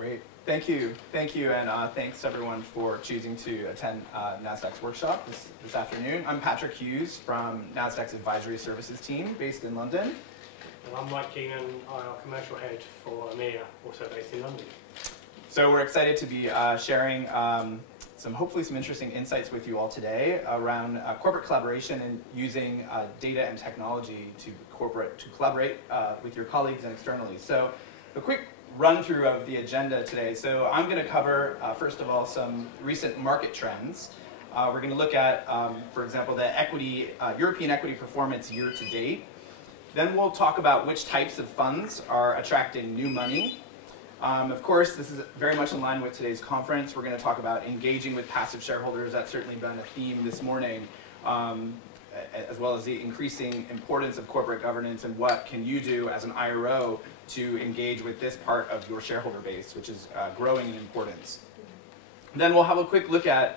Great. Thank you, and thanks everyone for choosing to attend NASDAQ's workshop this afternoon. I'm Patrick Hughes from NASDAQ's advisory services team based in London. And I'm Mike Keenan, I'm our commercial head for EMEA, also based in London. So we're excited to be sharing hopefully some interesting insights with you all today around corporate collaboration and using data and technology to collaborate with your colleagues and externally. So a quick run through of the agenda today. So I'm going to cover, first of all, some recent market trends. We're going to look at, for example, the European equity performance year to date. Then we'll talk about which types of funds are attracting new money. Of course, this is very much in line with today's conference. We're going to talk about engaging with passive shareholders. That's certainly been a theme this morning, as well as the increasing importance of corporate governance and what can you do as an IRO to engage with this part of your shareholder base, which is growing in importance. Then we'll have a quick look at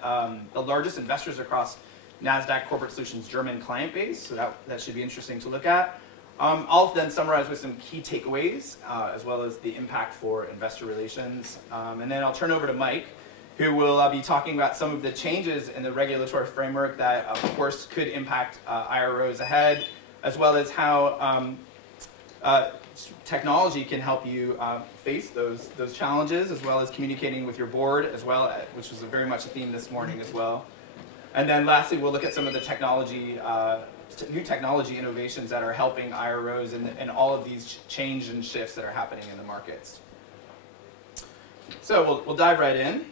the largest investors across NASDAQ Corporate Solutions' German client base, so that should be interesting to look at. I'll then summarize with some key takeaways, as well as the impact for investor relations. And then I'll turn over to Mike, who will be talking about some of the changes in the regulatory framework that, of course, could impact IROs ahead, as well as how technology can help you face those challenges, as well as communicating with your board, as well, which was very much a theme this morning as well. And then lastly, we'll look at some of the new technology innovations that are helping IROs and all of these change and shifts that are happening in the markets. So we'll dive right in.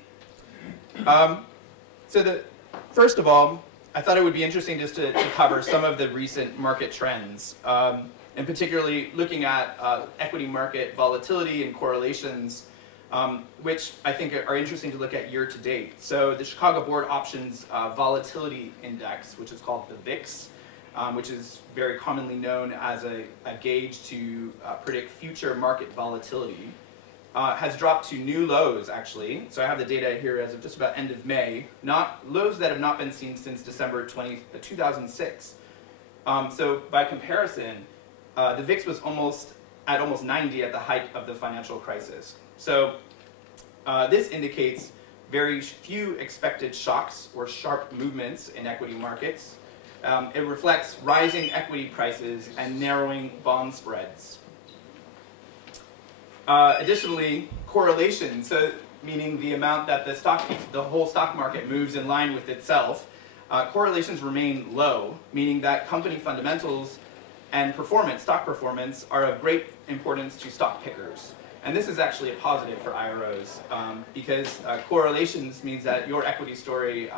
First of all, I thought it would be interesting just to cover some of the recent market trends, and particularly looking at equity market volatility and correlations, which I think are interesting to look at year to date. So the Chicago Board Options Volatility Index, which is called the VIX, which is very commonly known as a gauge to predict future market volatility, has dropped to new lows, actually. So I have the data here as of just about end of May, lows that have not been seen since December 2006. So by comparison, the VIX was at almost 90 at the height of the financial crisis. So this indicates very few expected shocks or sharp movements in equity markets. It reflects rising equity prices and narrowing bond spreads. Additionally, correlation, so meaning the amount that the whole stock market moves in line with itself, correlations remain low, meaning that company fundamentals and stock performance, are of great importance to stock pickers. And this is actually a positive for IROs because correlations means that your equity story,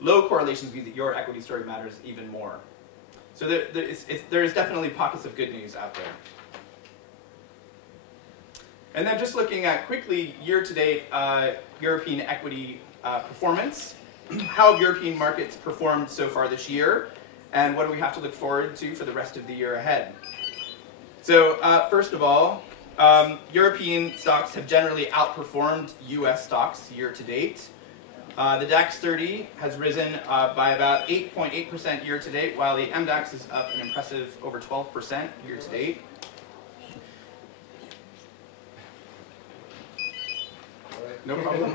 low correlations means that your equity story matters even more. So there is definitely pockets of good news out there. And then just looking at quickly year-to-date European equity performance, how have European markets performed so far this year, and what do we have to look forward to for the rest of the year ahead? So first of all, European stocks have generally outperformed US stocks year-to-date. The DAX 30 has risen by about 8.8% year-to-date, while the MDAX is up an impressive over 12% year-to-date. No problem.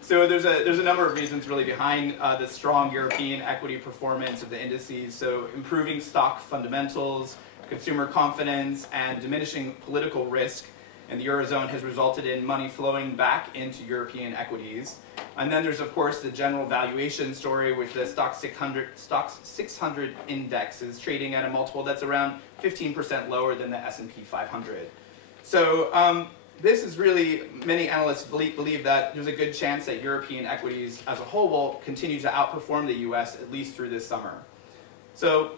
So there's a number of reasons really behind the strong European equity performance of the indices. So improving stock fundamentals, consumer confidence, and diminishing political risk in the Eurozone has resulted in money flowing back into European equities. And then there's, of course, the general valuation story with the Stoxx 600 index is trading at a multiple that's around 15% lower than the S&P 500. So this is really, many analysts believe that there's a good chance that European equities as a whole will continue to outperform the US at least through this summer. So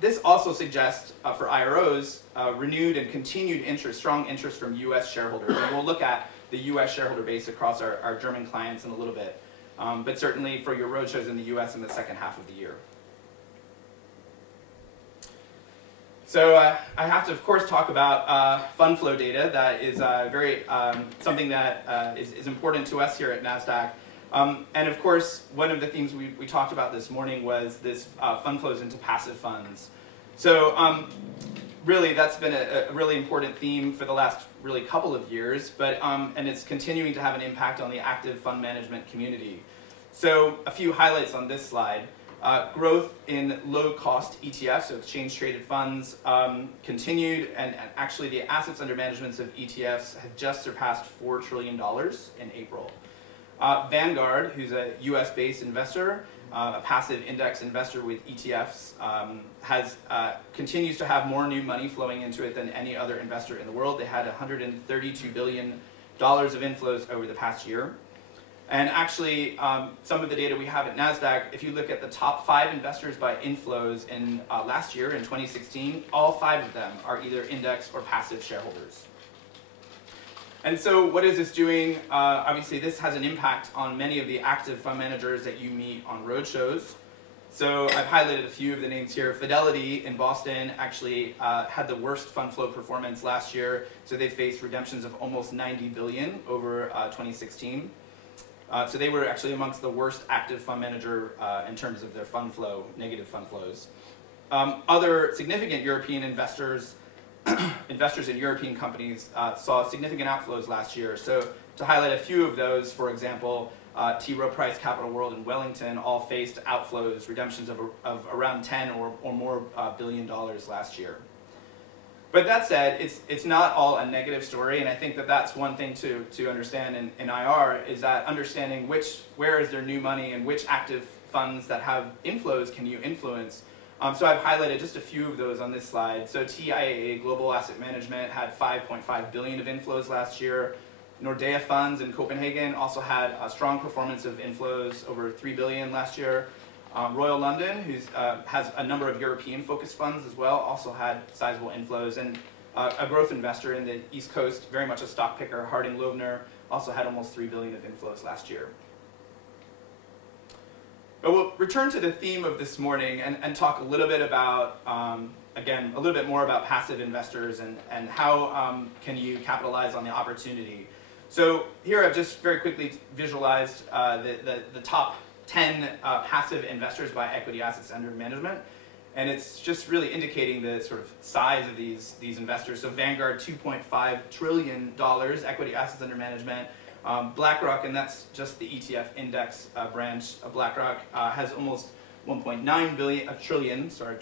this also suggests for IROs renewed and continued interest, strong interest from US shareholders. And we'll look at the US shareholder base across our German clients in a little bit, but certainly for your roadshows in the US in the second half of the year. So I have to, of course, talk about fund flow data. That is something that is important to us here at NASDAQ. And of course, one of the things we talked about this morning was this fund flows into passive funds. So really, that's been a really important theme for the last really couple of years, but, and it's continuing to have an impact on the active fund management community. So a few highlights on this slide. Growth in low-cost ETFs, so exchange-traded funds, continued, and actually the assets under management of ETFs have just surpassed $4 trillion in April. Vanguard, who's a US-based investor, a passive index investor with ETFs, continues to have more new money flowing into it than any other investor in the world. They had $132 billion of inflows over the past year. And actually, some of the data we have at NASDAQ, if you look at the top 5 investors by inflows in last year, in 2016, all 5 of them are either index or passive shareholders. And so what is this doing? Obviously, this has an impact on many of the active fund managers that you meet on roadshows. So I've highlighted a few of the names here. Fidelity in Boston actually had the worst fund flow performance last year. So they faced redemptions of almost $90 billion over 2016. So they were actually amongst the worst active fund manager in terms of their fund flow, negative fund flows. Other significant European investors in European companies saw significant outflows last year. So to highlight a few of those, for example, T. Rowe Price, Capital World, and Wellington all faced outflows, redemptions of around 10 or more billion dollars last year. But that said, it's not all a negative story, and I think that that's one thing to understand in IR, is that understanding where is their new money and which active funds that have inflows can you influence. So I've highlighted just a few of those on this slide. So TIAA Global Asset Management had $5.5 billion of inflows last year. Nordea Funds in Copenhagen also had a strong performance of inflows, over $3 billion last year. Royal London, who has a number of European-focused funds as well, also had sizable inflows. And a growth investor in the East Coast, very much a stock picker, Harding Loevner, also had almost $3 billion of inflows last year. But we'll return to the theme of this morning and talk a little bit about, again, a little bit more about passive investors and how can you capitalize on the opportunity. So here I've just very quickly visualized the top 10 passive investors by equity assets under management. And it's just really indicating the sort of size of these investors. So Vanguard, $2.5 trillion equity assets under management. BlackRock, and that's just the ETF index branch of BlackRock, has almost 1.9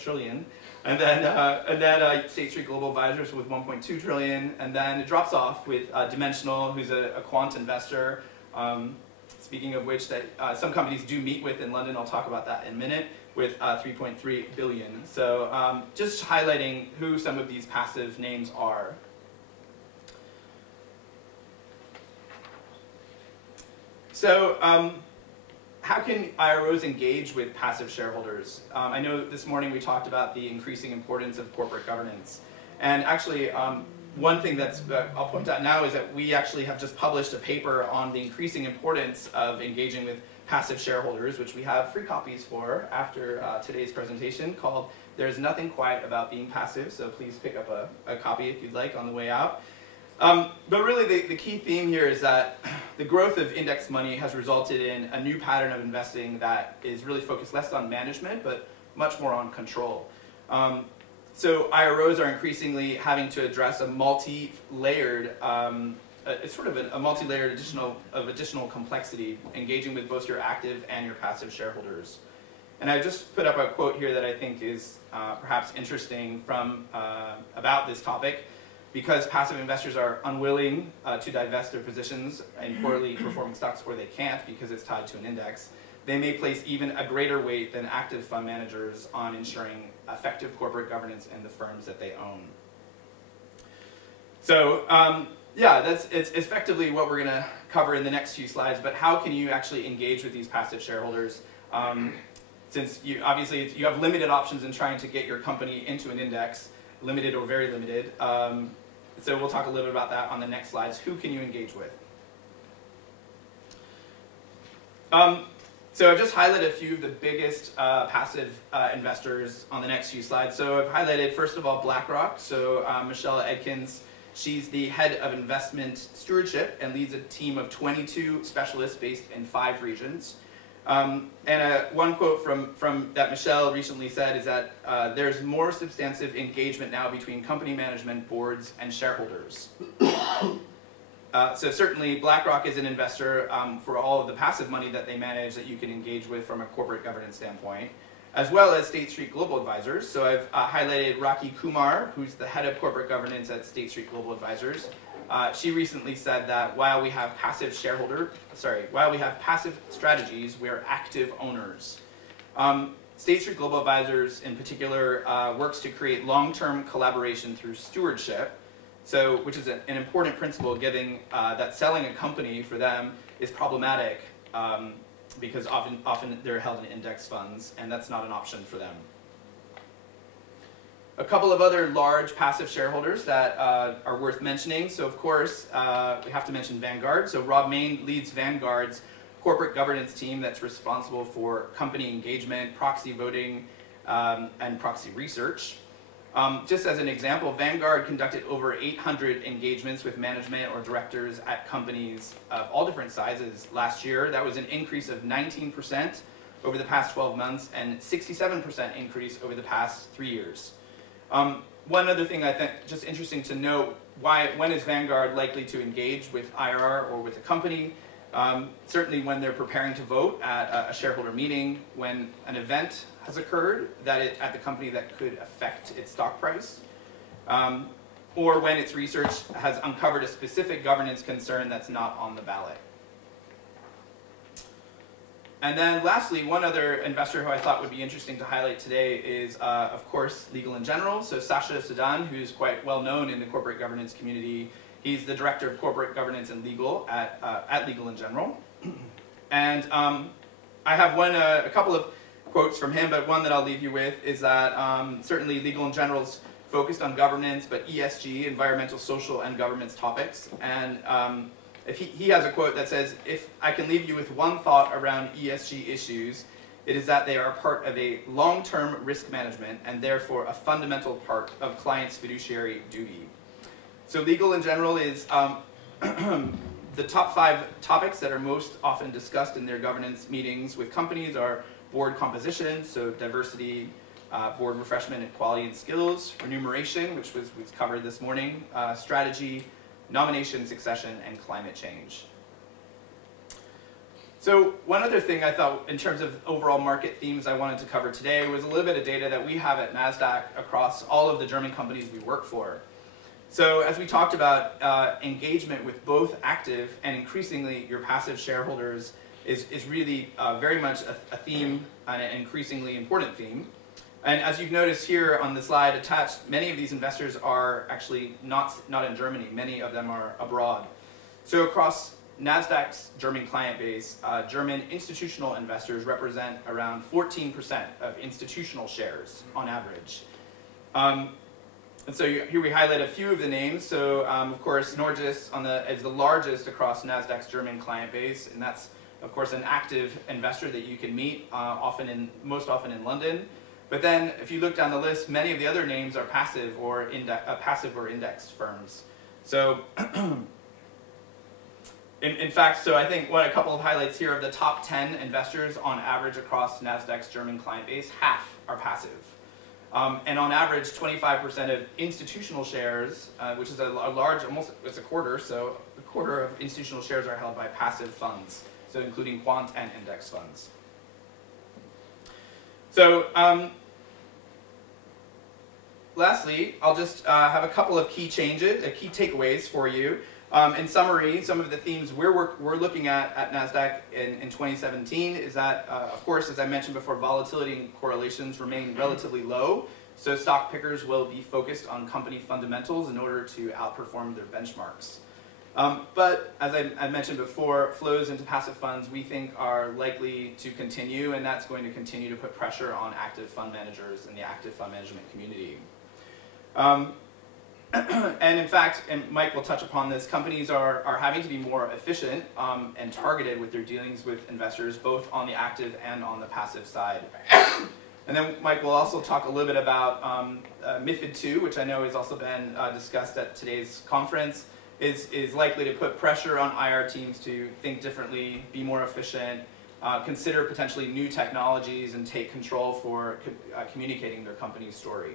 trillion. And then State Street Global Advisors with 1.2 trillion. And then it drops off with Dimensional, who's a quant investor. Speaking of which, that some companies do meet with in London, I'll talk about that in a minute, with 3.3 billion. So just highlighting who some of these passive names are. So how can IROs engage with passive shareholders? I know this morning we talked about the increasing importance of corporate governance. And actually, one thing I'll point out now is that we actually have just published a paper on the increasing importance of engaging with passive shareholders, which we have free copies for after today's presentation, called There's Nothing Quiet About Being Passive. So please pick up a copy if you'd like on the way out. But really the key theme here is that the growth of index money has resulted in a new pattern of investing that is really focused less on management, but much more on control. So IROs are increasingly having to address a multi-layered, it's sort of a multi-layered additional complexity, engaging with both your active and your passive shareholders. And I just put up a quote here that I think is perhaps interesting about this topic. Because passive investors are unwilling to divest their positions in poorly performing stocks, or they can't because it's tied to an index, they may place even a greater weight than active fund managers on ensuring effective corporate governance in the firms that they own. So yeah, it's effectively what we're going to cover in the next few slides, but how can you actually engage with these passive shareholders? Since obviously you have limited options in trying to get your company into an index, limited or very limited. So we'll talk a little bit about that on the next slides. Who can you engage with? So I've just highlighted a few of the biggest passive investors on the next few slides. So I've highlighted, first of all, BlackRock. So Michelle Edkins, she's the head of investment stewardship and leads a team of 22 specialists based in 5 regions. One quote from that Michelle recently said is that there's more substantive engagement now between company management, boards, and shareholders. So certainly BlackRock is an investor for all of the passive money that they manage that you can engage with from a corporate governance standpoint, as well as State Street Global Advisors. So I've highlighted Raki Kumar, who's the head of corporate governance at State Street Global Advisors. She recently said that while we have passive strategies, we are active owners. State Street Global Advisors, in particular, works to create long-term collaboration through stewardship, which is an important principle, given that selling a company for them is problematic because often they're held in index funds, and that's not an option for them. A couple of other large passive shareholders that are worth mentioning. So of course, we have to mention Vanguard. So Rob Main leads Vanguard's corporate governance team that's responsible for company engagement, proxy voting, and proxy research. Just as an example, Vanguard conducted over 800 engagements with management or directors at companies of all different sizes last year. That was an increase of 19% over the past 12 months and 67% increase over the past 3 years. One other thing I think just interesting to note, when is Vanguard likely to engage with IR or with a company? Certainly when they're preparing to vote at a shareholder meeting, when an event has occurred at the company that could affect its stock price, or when its research has uncovered a specific governance concern that's not on the ballot. And then lastly, one other investor who I thought would be interesting to highlight today is, of course, Legal & General. So Sasha Sudan, who's quite well known in the corporate governance community, he's the Director of Corporate Governance and Legal at Legal & General. And I have a couple of quotes from him, but one that I'll leave you with is that certainly Legal & General's focused on governance, but ESG, environmental, social, and governance topics. And he has a quote that says, "If I can leave you with one thought around ESG issues, it is that they are part of a long-term risk management and therefore a fundamental part of clients' fiduciary duty." So Legal & General is the top 5 topics that are most often discussed in their governance meetings with companies are board composition, so diversity, board refreshment, equality and skills, remuneration, which was covered this morning, strategy, nomination, succession, and climate change. So one other thing I thought in terms of overall market themes I wanted to cover today was a little bit of data that we have at NASDAQ across all of the German companies we work for. So as we talked about, engagement with both active and increasingly your passive shareholders is really very much a theme, an increasingly important theme. And as you've noticed here on the slide attached, many of these investors are actually not in Germany. Many of them are abroad. So across NASDAQ's German client base, German institutional investors represent around 14% of institutional shares on average. And so here we highlight a few of the names. So of course, Norges is the largest across NASDAQ's German client base, and that's of course an active investor that you can meet most often in London. But then, if you look down the list, many of the other names are passive or indexed firms. So, in fact, I think a couple of highlights here of the top 10 investors on average across NASDAQ's German client base, half are passive. And on average, 25% of institutional shares, which is a large, it's a quarter, so a quarter of institutional shares are held by passive funds, so including quant and index funds. So, lastly, I'll just have a couple of key takeaways for you. In summary, some of the themes we're looking at NASDAQ in 2017 is that, of course, as I mentioned before, volatility and correlations remain relatively low. So stock pickers will be focused on company fundamentals in order to outperform their benchmarks. But as I mentioned before, flows into passive funds we think are likely to continue, and that's going to continue to put pressure on active fund managers in the active fund management community. And in fact, and Mike will touch upon this, companies are having to be more efficient and targeted with their dealings with investors, both on the active and on the passive side. And then Mike will also talk a little bit about MiFID II, which I know has also been discussed at today's conference, is likely to put pressure on IR teams to think differently, be more efficient, consider potentially new technologies and take control for communicating their company's story.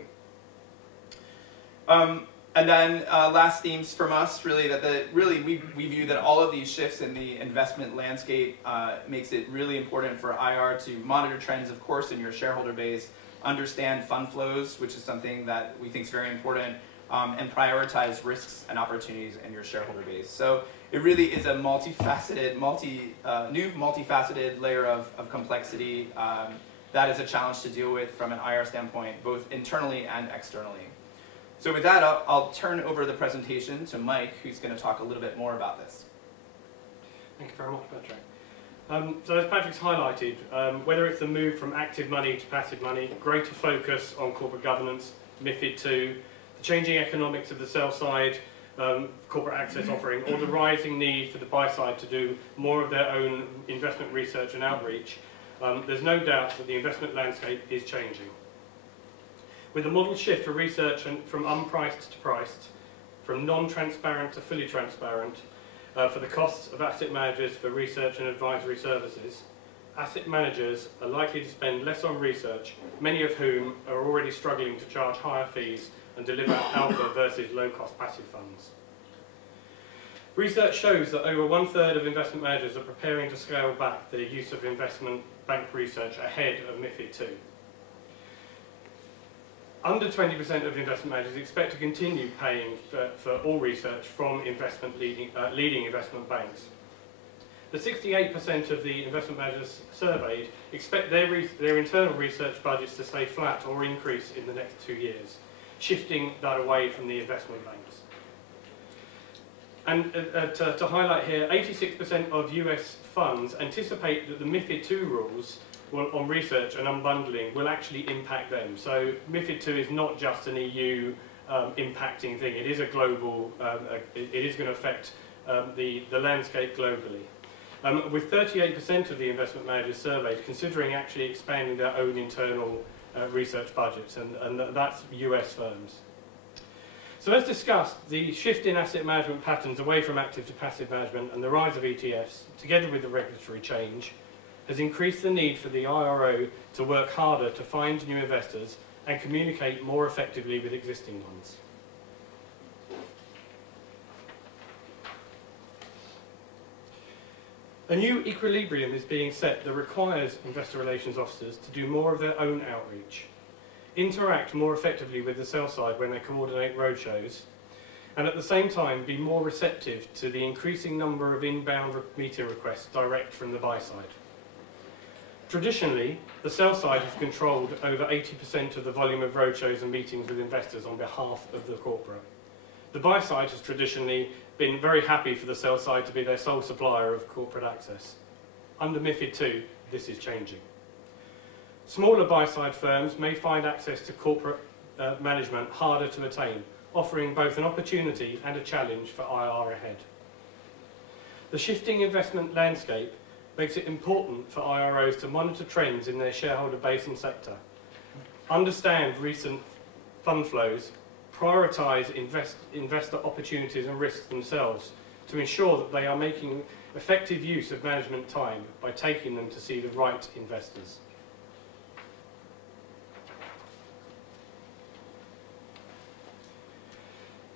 And then last themes from us, really, we view that all of these shifts in the investment landscape makes it really important for IR to monitor trends, of course, in your shareholder base, understand fund flows, which is something that we think is very important, and prioritize risks and opportunities in your shareholder base. So it really is a multifaceted, multifaceted layer of complexity that is a challenge to deal with from an IR standpoint, both internally and externally. So with that, I'll turn over the presentation to Mike, who's going to talk a little bit more about this. Thank you very much, Patrick. So as Patrick's highlighted, whether it's the move from active money to passive money, greater focus on corporate governance, MiFID II, the changing economics of the sell side, corporate access offering, or the rising need for the buy side to do more of their own investment research and outreach, there's no doubt that the investment landscape is changing. With a model shift for research from unpriced to priced, from non-transparent to fully transparent, for the costs of asset managers for research and advisory services, asset managers are likely to spend less on research, many of whom are already struggling to charge higher fees and deliver alpha versus low-cost passive funds. Research shows that over 1/3 of investment managers are preparing to scale back their use of investment bank research ahead of MiFID II. Under 20% of investment managers expect to continue paying for all research from leading investment banks. The 68% of the investment managers surveyed expect their internal research budgets to stay flat or increase in the next 2 years, shifting that away from the investment banks. And to highlight here, 86% of US funds anticipate that the MiFID II rules on research and unbundling will actually impact them. So MiFID II is not just an EU impacting thing. It is a global, it is going to affect the landscape globally. With 38% of the investment managers surveyed considering actually expanding their own internal research budgets, and that's US firms. So as discussed, the shift in asset management patterns away from active to passive management and the rise of ETFs, together with the regulatory change, has increased the need for the IRO to work harder to find new investors and communicate more effectively with existing ones. A new equilibrium is being set that requires investor relations officers to do more of their own outreach, interact more effectively with the sell side when they coordinate roadshows, and at the same time be more receptive to the increasing number of inbound meeting requests direct from the buy side. Traditionally, the sell side has controlled over 80% of the volume of roadshows and meetings with investors on behalf of the corporate. The buy side has traditionally been very happy for the sell side to be their sole supplier of corporate access. Under MiFID II, this is changing. Smaller buy-side firms may find access to corporate management harder to attain, offering both an opportunity and a challenge for IR ahead. The shifting investment landscape makes it important for IROs to monitor trends in their shareholder base and sector, understand recent fund flows, prioritise investor opportunities and risks themselves to ensure that they are making effective use of management time by taking them to see the right investors.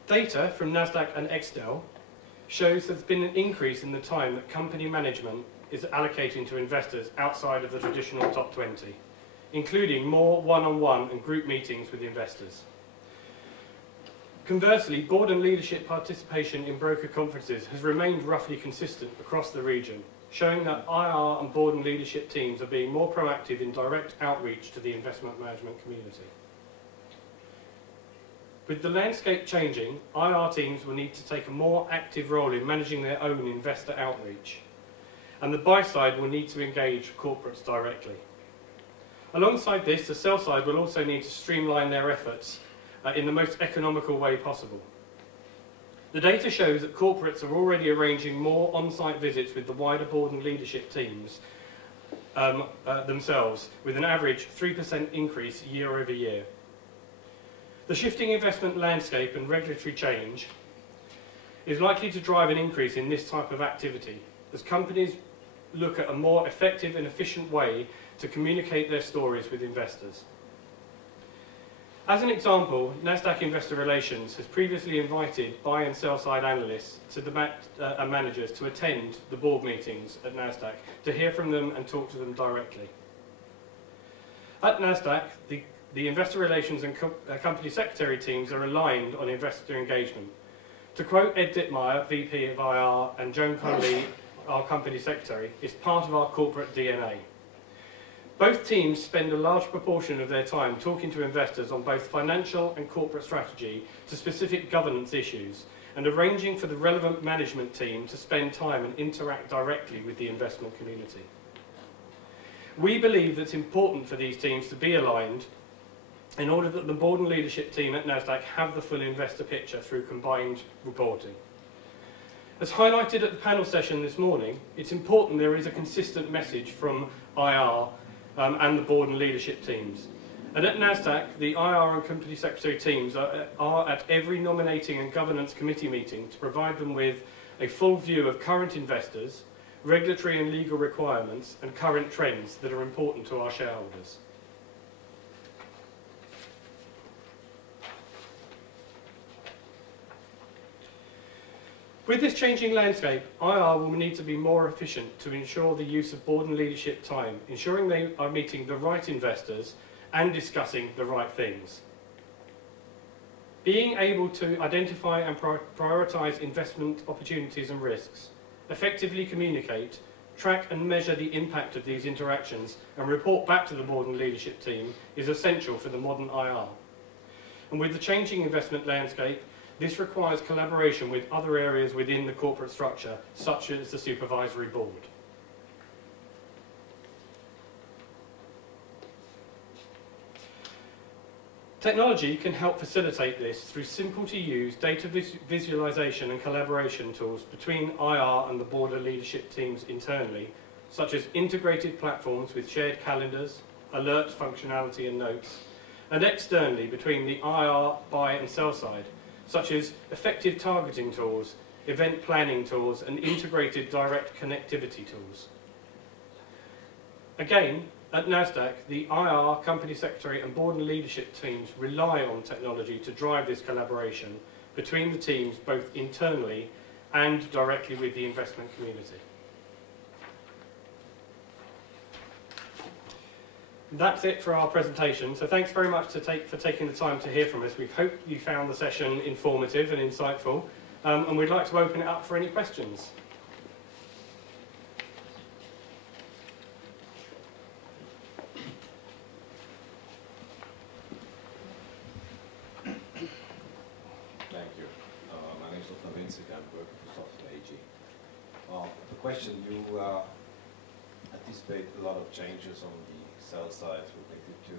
Data from NASDAQ and Excel shows there's been an increase in the time that company management is allocating to investors outside of the traditional top 20, including more one-on-one and group meetings with investors. Conversely, board and leadership participation in broker conferences has remained roughly consistent across the region, showing that IR and board and leadership teams are being more proactive in direct outreach to the investment management community. With the landscape changing, IR teams will need to take a more active role in managing their own investor outreach, and the buy side will need to engage corporates directly. Alongside this, the sell side will also need to streamline their efforts in the most economical way possible. The data shows that corporates are already arranging more on-site visits with the wider board and leadership teams themselves, with an average 3% increase year over year. The shifting investment landscape and regulatory change is likely to drive an increase in this type of activity, as companies look at a more effective and efficient way to communicate their stories with investors. As an example, Nasdaq Investor Relations has previously invited buy and sell side analysts and managers to attend the board meetings at Nasdaq to hear from them and talk to them directly. At Nasdaq, the Investor Relations and Company Secretary teams are aligned on investor engagement. To quote Ed Dittmeyer, VP of IR, and Joan Connolly, our Company Secretary, is part of our corporate DNA. Both teams spend a large proportion of their time talking to investors on both financial and corporate strategy to specific governance issues, and arranging for the relevant management team to spend time and interact directly with the investment community. We believe that it's important for these teams to be aligned in order that the board and leadership team at Nasdaq have the full investor picture through combined reporting. As highlighted at the panel session this morning, it's important there is a consistent message from IR and the board and leadership teams. And at Nasdaq, the IR and Company Secretary teams are at every nominating and governance committee meeting to provide them with a full view of current investors, regulatory and legal requirements, and current trends that are important to our shareholders. With this changing landscape, IR will need to be more efficient to ensure the use of board and leadership time, ensuring they are meeting the right investors and discussing the right things. Being able to identify and prioritise investment opportunities and risks, effectively communicate, track and measure the impact of these interactions, and report back to the board and leadership team is essential for the modern IR. And with the changing investment landscape, this requires collaboration with other areas within the corporate structure, such as the supervisory board. Technology can help facilitate this through simple-to-use data visualization and collaboration tools between IR and the board and leadership teams internally, such as integrated platforms with shared calendars, alert functionality and notes, and externally between the IR, buy and sell side, such as effective targeting tools, event planning tools, and integrated direct connectivity tools. Again, at Nasdaq, the IR, Company Secretary and Board and Leadership teams rely on technology to drive this collaboration between the teams both internally and directly with the investment community. That's it for our presentation, so thanks very much for taking the time to hear from us. We hope you found the session informative and insightful, and we'd like to open it up for any questions. Thank you. My name is Dr. Vincent, I'm working for Software AG. The question, you anticipate a lot of changes on the sell side related to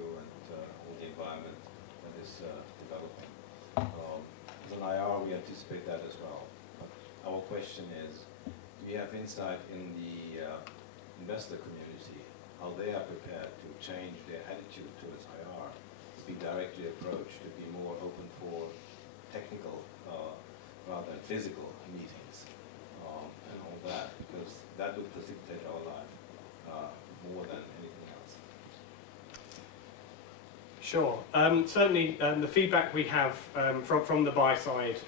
all the environment that is developing. As an IR, we anticipate that as well. But our question is, do you have insight in the investor community, how they are prepared to change their attitude towards IR, to be directly approached, to be more open for technical rather than physical meetings and all that, because that would facilitate our life more than anything else. Sure. Certainly the feedback we have from the buy side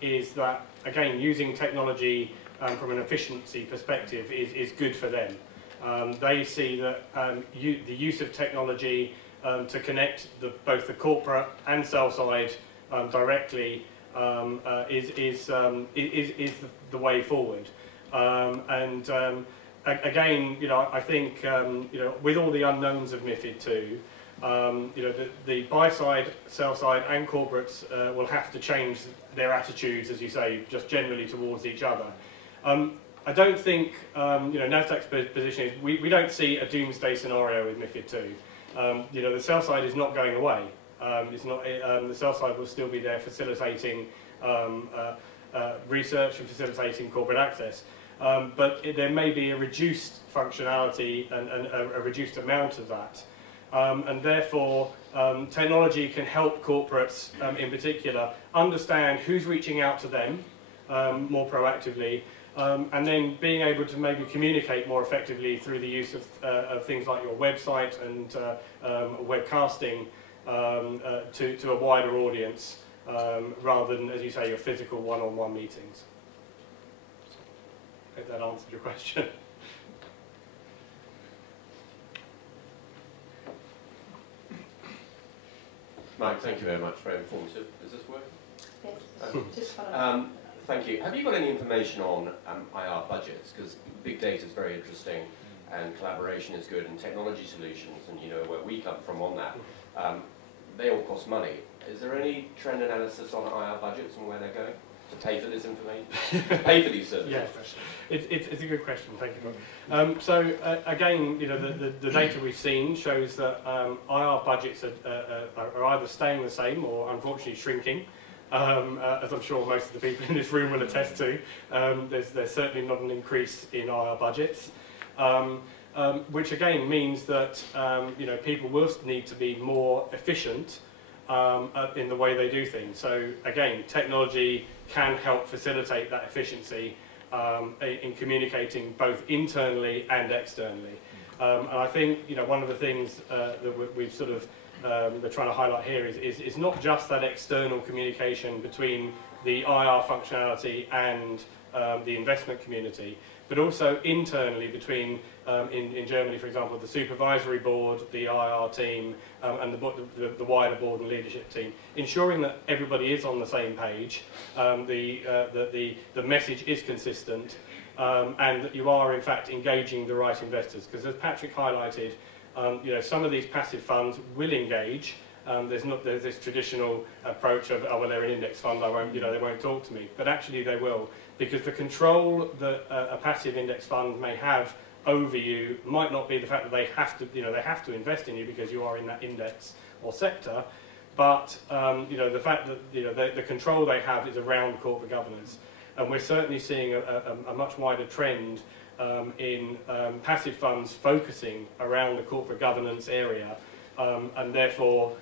is that, again, using technology from an efficiency perspective is good for them. They see that the use of technology to connect both the corporate and sell side directly is the way forward. Again, I think with all the unknowns of MiFID II, the buy side, sell side, and corporates will have to change their attitudes, as you say, just generally towards each other. I don't think Nasdaq's position is we don't see a doomsday scenario with MiFID II. The sell side is not going away. It's not. The sell side will still be there facilitating research and facilitating corporate access. But there may be a reduced functionality and a reduced amount of that. And therefore, technology can help corporates in particular understand who's reaching out to them, more proactively, and then being able to maybe communicate more effectively through the use of things like your website and webcasting to a wider audience, rather than, as you say, your physical one-on-one meetings. I hope that answered your question. Mike, thank you very much. Very informative. Does this work? Yes. Just follow Thank you. Have you got any information on IR budgets? Because big data is very interesting, and collaboration is good, and technology solutions, and you know where we come from on that. They all cost money. Is there any trend analysis on IR budgets and where they're going to pay for this information, pay for these services? Yes, it's a good question. Thank you. So again, you know, the data we've seen shows that IR budgets are either staying the same or unfortunately shrinking. As I'm sure most of the people in this room will attest to, there's certainly not an increase in IR budgets, which again means that you know, people will need to be more efficient in the way they do things. So again, technology can help facilitate that efficiency in communicating both internally and externally. And I think, you know, one of the things that we've sort of we're trying to highlight here is not just that external communication between the IR functionality and the investment community, but also internally between, in Germany, for example, the supervisory board, the IR team, and the wider board and leadership team, ensuring that everybody is on the same page, the message is consistent, and that you are in fact engaging the right investors. Because as Patrick highlighted, you know, some of these passive funds will engage. There's this traditional approach of, oh well, they're an index fund, I won't, you know, they won't talk to me. But actually they will, because the control that a passive index fund may have over you might not be the fact that they have to, you know, they have to invest in you because you are in that index or sector, but you know, the fact that, you know, the control they have is around corporate governance. And we're certainly seeing a much wider trend in passive funds focusing around the corporate governance area, and therefore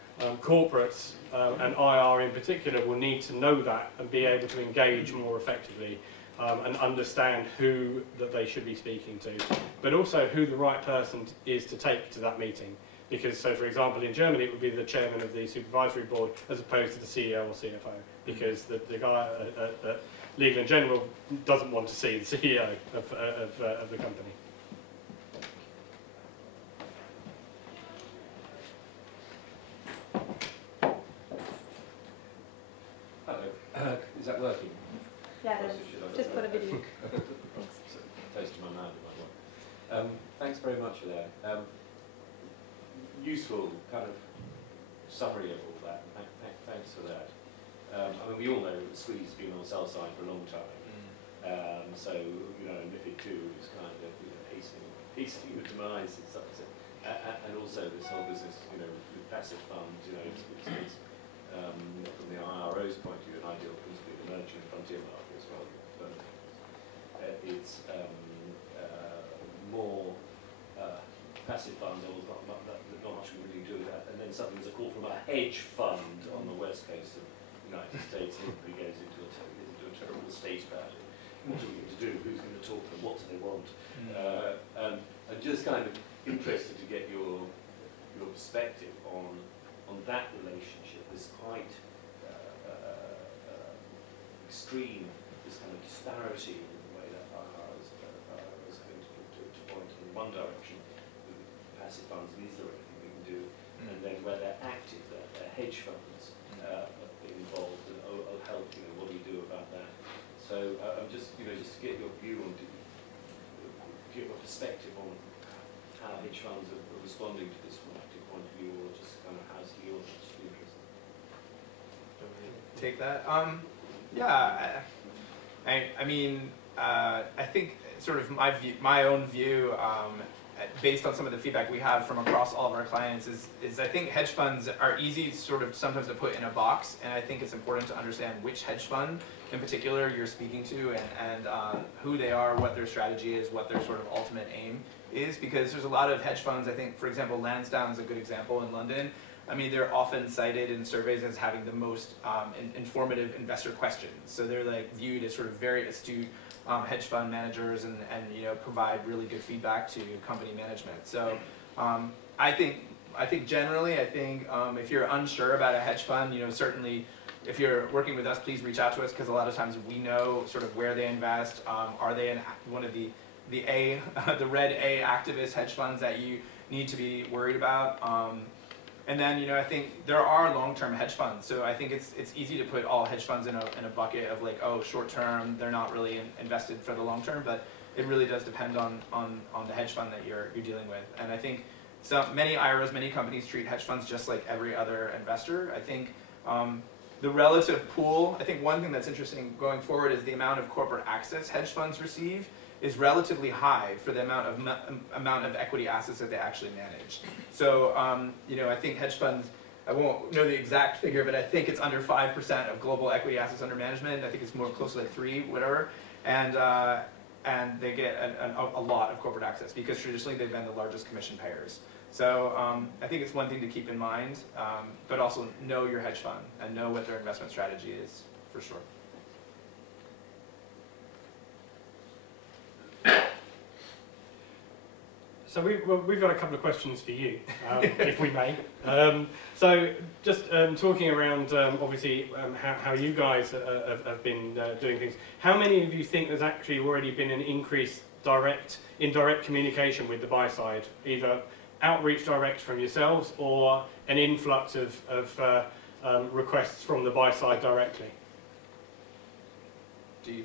corporates and IR in particular will need to know that and be able to engage more effectively and understand who that they should be speaking to, but also who the right person is to take to that meeting. Because, so for example, in Germany it would be the chairman of the supervisory board as opposed to the CEO or CFO, because the guy at Legal & General doesn't want to see the CEO of the company. Hello. Is that working? Yeah, just put a video. Thanks. Close to my mouth, if I want. Thanks very much for that. Useful kind of summary of all that. Thanks for that. I mean, we all know that the squeeze has been on the sell side for a long time. So, you know, MiFID II is kind of, you know, hastening the demise in some sense. And also this whole business, you know, with passive funds, you know, it's from the IRO's point of view, an ideal principle of emerging frontier market as well. But it's more passive funds, not much we really do with that. And then suddenly there's a call from a hedge fund on the west coast of the United States, and everybody goes into a terrible state about it. What are we going to do? Who's going to talk to them? What do they want? And I'm just kind of interested to get your perspective on that relationship, this quite extreme, this kind of disparity in the way that IR is going to point in one direction with passive funds, and is there anything we can do? And then where they're active, they're hedge funds involved, and oh help, you know, what do you do about that? So I'm just, you know, just to get your view on, give a perspective on how hedge funds are responding to this from a active point of view, or just kind of how's the audience interested? Take that. Yeah, I mean, I think sort of my own view, based on some of the feedback we have from across all of our clients, is I think hedge funds are easy sort of sometimes to put in a box, and I think it's important to understand which hedge fund in particular you're speaking to, and who they are, what their strategy is, what their sort of ultimate aim is, because there's a lot of hedge funds. I think, for example, Lansdowne is a good example in London. I mean, they're often cited in surveys as having the most informative investor questions. So they're like viewed as sort of very astute hedge fund managers, and you know, provide really good feedback to company management. So I think generally, if you're unsure about a hedge fund, you know, certainly if you're working with us, please reach out to us, because a lot of times we know sort of where they invest. Are they in one of the red A activist hedge funds that you need to be worried about? And then, you know, I think there are long-term hedge funds. So I think it's easy to put all hedge funds in a bucket of like, oh, short-term, they're not really invested for the long term, but it really does depend on the hedge fund that you're dealing with. And I think many IRAs, many companies treat hedge funds just like every other investor. I think the relative pool, I think one thing that's interesting going forward is the amount of corporate access hedge funds receive is relatively high for the amount of equity assets that they actually manage. So, you know, I think hedge funds, I won't know the exact figure, but I think it's under 5% of global equity assets under management. I think it's more close to like 3, whatever. And they get a lot of corporate access because traditionally they've been the largest commission payers. So I think it's one thing to keep in mind, but also know your hedge fund and know what their investment strategy is, for sure. So we've got a couple of questions for you, if we may. So just talking around, obviously, how you guys have been doing things. How many of you think there's actually already been an increase in direct communication with the buy side, either outreach direct from yourselves or an influx of requests from the buy side directly? Do you?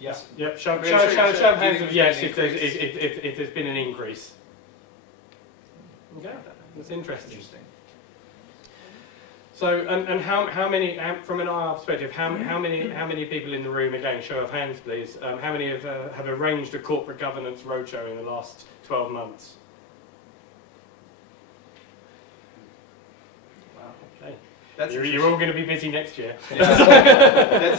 Yes. Yep. Show of hands of yes if there's been an increase. Okay, that's interesting. So, and how many, from an IR perspective, how many people in the room, again, show of hands please, how many have arranged a corporate governance roadshow in the last 12 months? Wow, okay. You're all going to be busy next year. That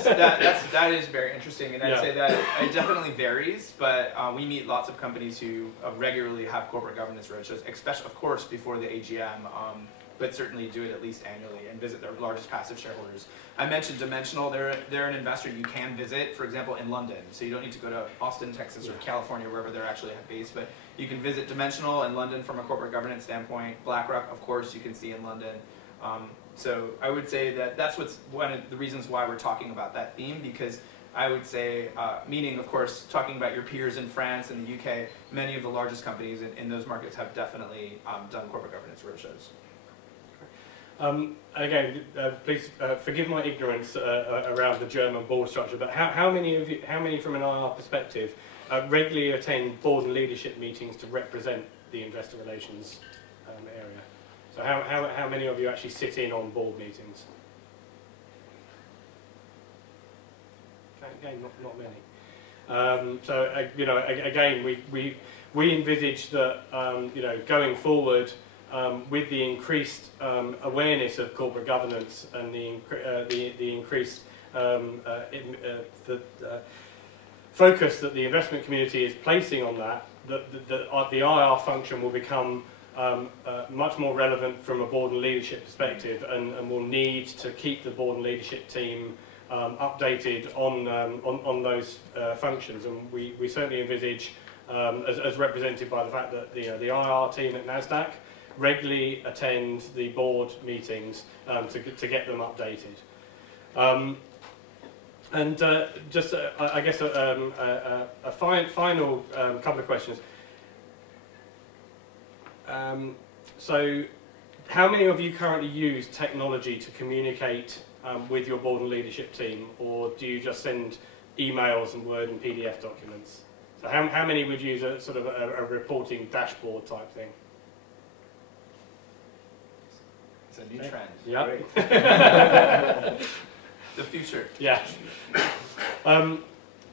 is very interesting, and I'd say that it definitely varies, but we meet lots of companies who regularly have corporate governance roadshows, especially, of course, before the AGM, but certainly do it at least annually and visit their largest passive shareholders. I mentioned Dimensional, they're an investor you can visit, for example, in London, so you don't need to go to Austin, Texas, or California, wherever they're actually based, but you can visit Dimensional in London from a corporate governance standpoint. BlackRock, of course, you can see in London. So I would say that that's one of the reasons why we're talking about that theme, because I would say, meaning, of course, talking about your peers in France and the UK, many of the largest companies in those markets have definitely done corporate governance roadshows. Again, please forgive my ignorance around the German board structure, but how many from an IR perspective regularly attend board and leadership meetings to represent the investor relations area? So how many of you actually sit in on board meetings? Again, not many. So you know, again, we envisage that you know, going forward, with the increased awareness of corporate governance and the increased focus that the investment community is placing on that, the IR function will become much more relevant from a board and leadership perspective, and will need to keep the board and leadership team updated on those functions. And we certainly envisage, as represented by the fact that the IR team at NASDAQ regularly attend the board meetings to get them updated. And just, I guess, a final couple of questions. So, how many of you currently use technology to communicate with your board and leadership team, or do you just send emails and Word and PDF documents? So, how many would use a sort of a reporting dashboard type thing? It's a new trend. Yeah. The future. Yeah. And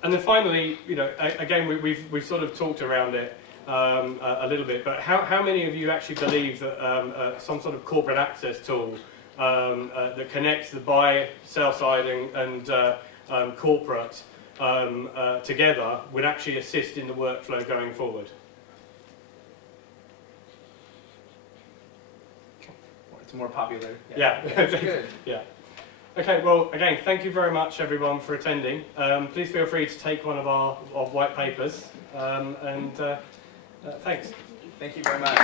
then finally, you know, again, we've sort of talked around it a little bit, but how many of you actually believe that some sort of corporate access tool that connects the buy, sell side and corporate together would actually assist in the workflow going forward? It's more popular. Yeah. That's good. Yeah. Okay, well, again, thank you very much, everyone, for attending. Please feel free to take one of our white papers, and thanks. Thank you very much.